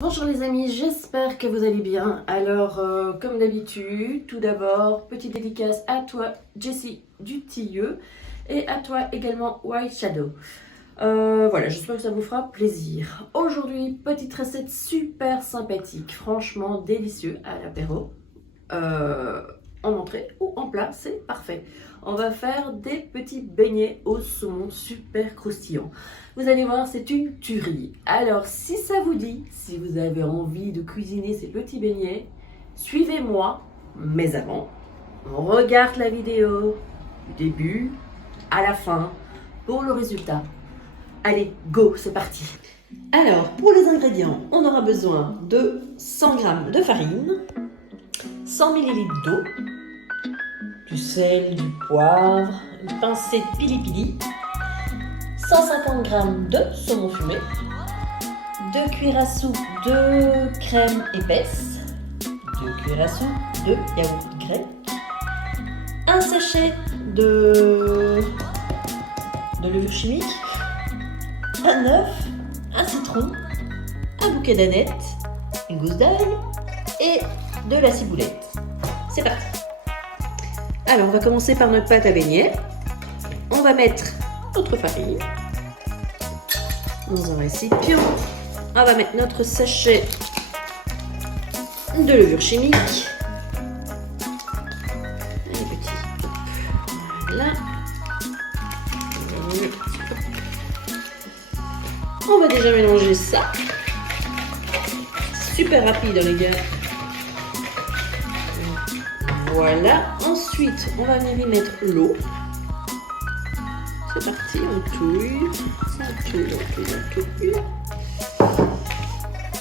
Bonjour les amis, j'espère que vous allez bien. Alors, comme d'habitude, tout d'abord, petite dédicace à toi Jessie du Tilleux et à toi également White Shadow. Voilà, j'espère que ça vous fera plaisir. Aujourd'hui, petite recette super sympathique, franchement délicieux à l'apéro. En entrée ou en plat, c'est parfait. On va faire des petits beignets au saumon super croustillants. Vous allez voir, c'est une tuerie. Alors, si ça vous dit, si vous avez envie de cuisiner ces petits beignets, suivez-moi. Mais avant, on regarde la vidéo du début à la fin pour le résultat. Allez, go, c'est parti. Alors, pour les ingrédients, on aura besoin de 100 g de farine, 100 ml d'eau, du sel, du poivre, une pincée de pili-pili, 150 g de saumon fumé, 2 cuillères à soupe de crème épaisse, 2 cuillères à soupe de yaourt grec, un sachet de levure chimique, un œuf, un citron, un bouquet d'anettes, une gousse d'ail et de la ciboulette. C'est parti. Alors, on va commencer par notre pâte à beignets. On va mettre notre farine dans un récipient. On va mettre notre sachet de levure chimique. Allez, petit. Voilà. On va déjà mélanger ça. Super rapide, les gars. Voilà. Ensuite, on va venir y mettre l'eau. C'est parti, on touille. On touille.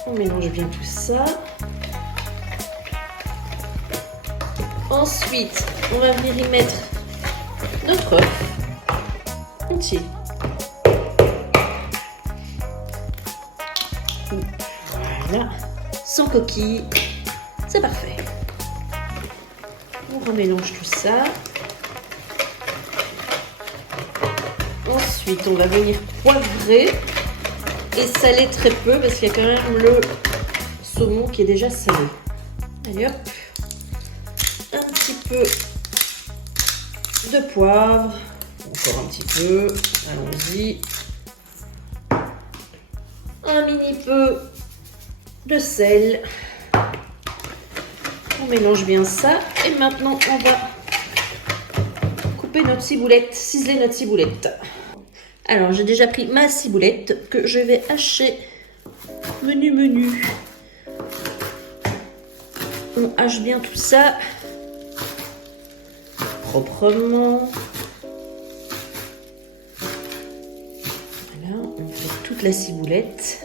On mélange bien tout ça. Ensuite, on va venir y mettre notre œuf entier. Voilà, sans coquille, c'est parfait. On remélange tout ça. Ensuite, on va venir poivrer et saler très peu parce qu'il y a quand même le saumon qui est déjà salé. Allez hop, un petit peu de poivre, encore un petit peu, allons-y. Un mini peu de sel. On mélange bien ça et maintenant on va couper notre ciboulette, ciseler notre ciboulette. Alors j'ai déjà pris ma ciboulette que je vais hacher menu. On hache bien tout ça proprement. Voilà, on fait toute la ciboulette.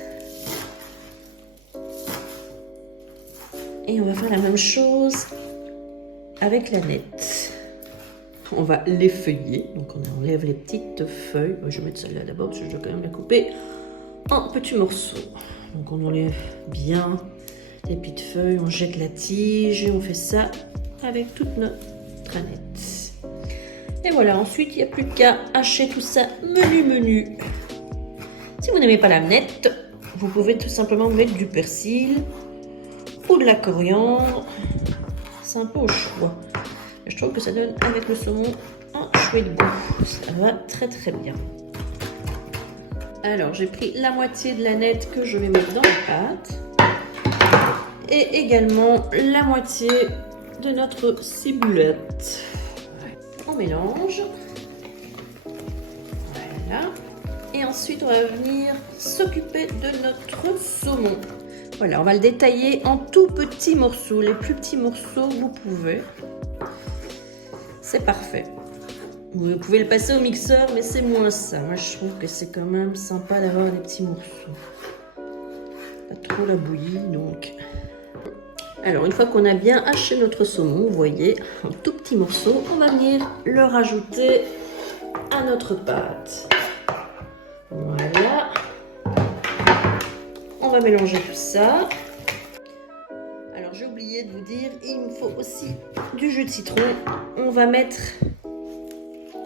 Et on va faire la même chose avec la nette. On va l'effeuiller. Donc on enlève les petites feuilles. Moi, je vais mettre celle-là d'abord parce que je dois quand même la couper en petits morceaux. Donc on enlève bien les petites feuilles. On jette la tige et on fait ça avec toute notre nette. Et voilà, ensuite il n'y a plus qu'à hacher tout ça menu. Si vous n'aimez pas la nette, vous pouvez tout simplement mettre du persil ou de la coriandre, c'est un peu au choix. Je trouve que ça donne avec le saumon un chouette goût. Ça va très bien. Alors j'ai pris la moitié de la nette que je vais mettre dans la pâte et également la moitié de notre ciboulette. On mélange. Voilà. Et ensuite on va venir s'occuper de notre saumon. Voilà, on va le détailler en tout petits morceaux. Les plus petits morceaux, vous pouvez. C'est parfait. Vous pouvez le passer au mixeur, mais c'est moins ça. Moi, je trouve que c'est quand même sympa d'avoir des petits morceaux. Pas trop la bouillie, donc. Alors, une fois qu'on a bien haché notre saumon, vous voyez, en tout petits morceaux, on va venir le rajouter à notre pâte. Voilà. On va mélanger tout ça. Alors j'ai oublié de vous dire, il me faut aussi du jus de citron. On va mettre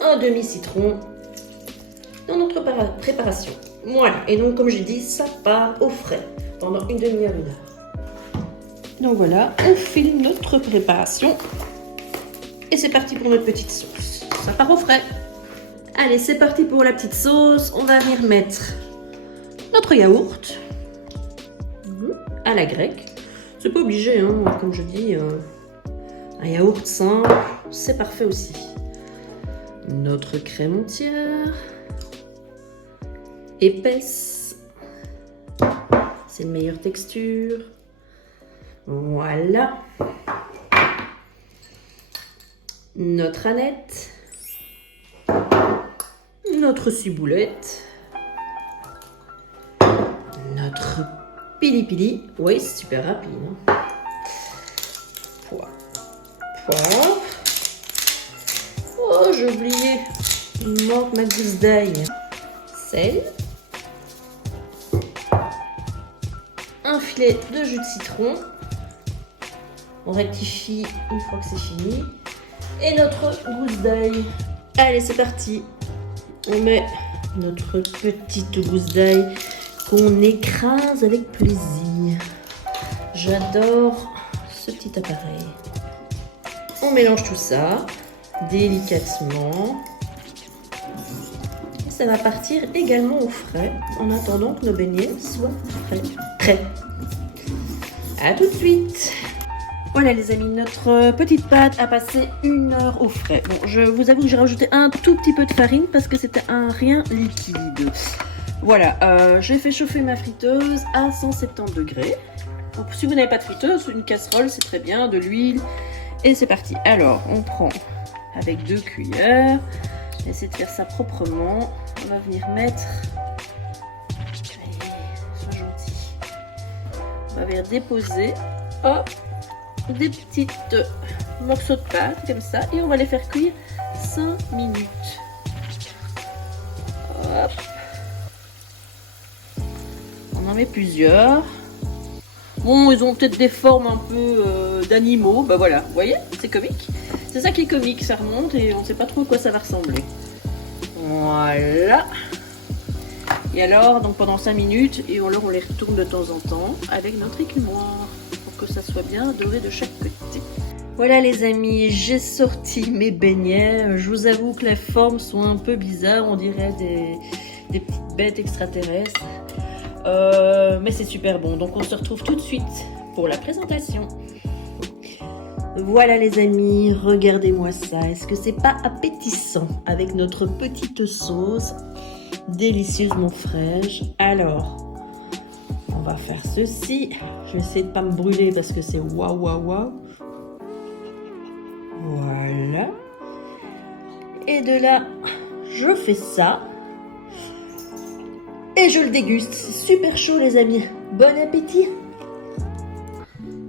un demi-citron dans notre préparation. Voilà, et donc comme j'ai dit, ça part au frais. pendant une demi-heure, 1 heure. Donc voilà, on filme notre préparation. Et c'est parti pour notre petite sauce. Ça part au frais. Allez, c'est parti pour la petite sauce. On va venir mettre notre yaourt à la grecque. C'est pas obligé, hein, comme je dis, un yaourt simple, c'est parfait aussi. Notre crème entière, épaisse, c'est une meilleure texture. Voilà. Notre aneth, notre ciboulette, notre pili-pili. Oui, c'est super rapide. Hein. Poivre. Oh, j'ai oublié. Il manque ma gousse d'ail. Sel. Un filet de jus de citron. On rectifie une fois que c'est fini. Et notre gousse d'ail. Allez, c'est parti. On met notre petite gousse d'ail qu'on écrase avec plaisir. J'adore ce petit appareil. On mélange tout ça délicatement. Et ça va partir également au frais en attendant que nos beignets soient prêts. A tout de suite. Voilà les amis, notre petite pâte a passé 1 heure au frais. Bon, je vous avoue que j'ai rajouté un tout petit peu de farine parce que c'était un rien liquide. Voilà, j'ai fait chauffer ma friteuse à 170 degrés. Donc, si vous n'avez pas de friteuse, une casserole c'est très bien, de l'huile. Et c'est parti. Alors, on prend avec 2 cuillères. Essayez de faire ça proprement. On va venir mettre... Allez, sois gentil. On va venir déposer... Hop, des petites morceaux de pâte comme ça et on va les faire cuire 5 minutes. Hop. On en met plusieurs. Bon, ils ont peut-être des formes un peu d'animaux. Bah voilà, vous voyez, c'est comique. C'est ça qui est comique, ça remonte et on ne sait pas trop à quoi ça va ressembler. Voilà. Et alors, donc pendant 5 minutes, et alors on les retourne de temps en temps avec notre écumoire pour que ça soit bien doré de chaque côté. Voilà les amis, j'ai sorti mes beignets. Je vous avoue que les formes sont un peu bizarres, on dirait des petites bêtes extraterrestres. Mais c'est super bon, donc on se retrouve tout de suite pour la présentation. Voilà les amis, regardez-moi ça. Est-ce que c'est pas appétissant avec notre petite sauce délicieusement fraîche? Alors, on va faire ceci. Je vais essayer de pas me brûler parce que c'est waouh waouh waouh. Voilà. Et de là, je fais ça. Et je le déguste. C'est super chaud les amis. Bon appétit.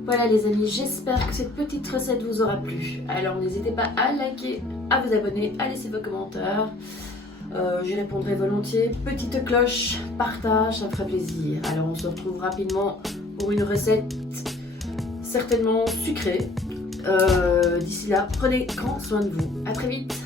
Voilà les amis, j'espère que cette petite recette vous aura plu. Alors n'hésitez pas à liker, à vous abonner, à laisser vos commentaires. J'y répondrai volontiers. Petite cloche, partage, ça me ferait plaisir. Alors on se retrouve rapidement pour une recette certainement sucrée. D'ici là, prenez grand soin de vous. À très vite.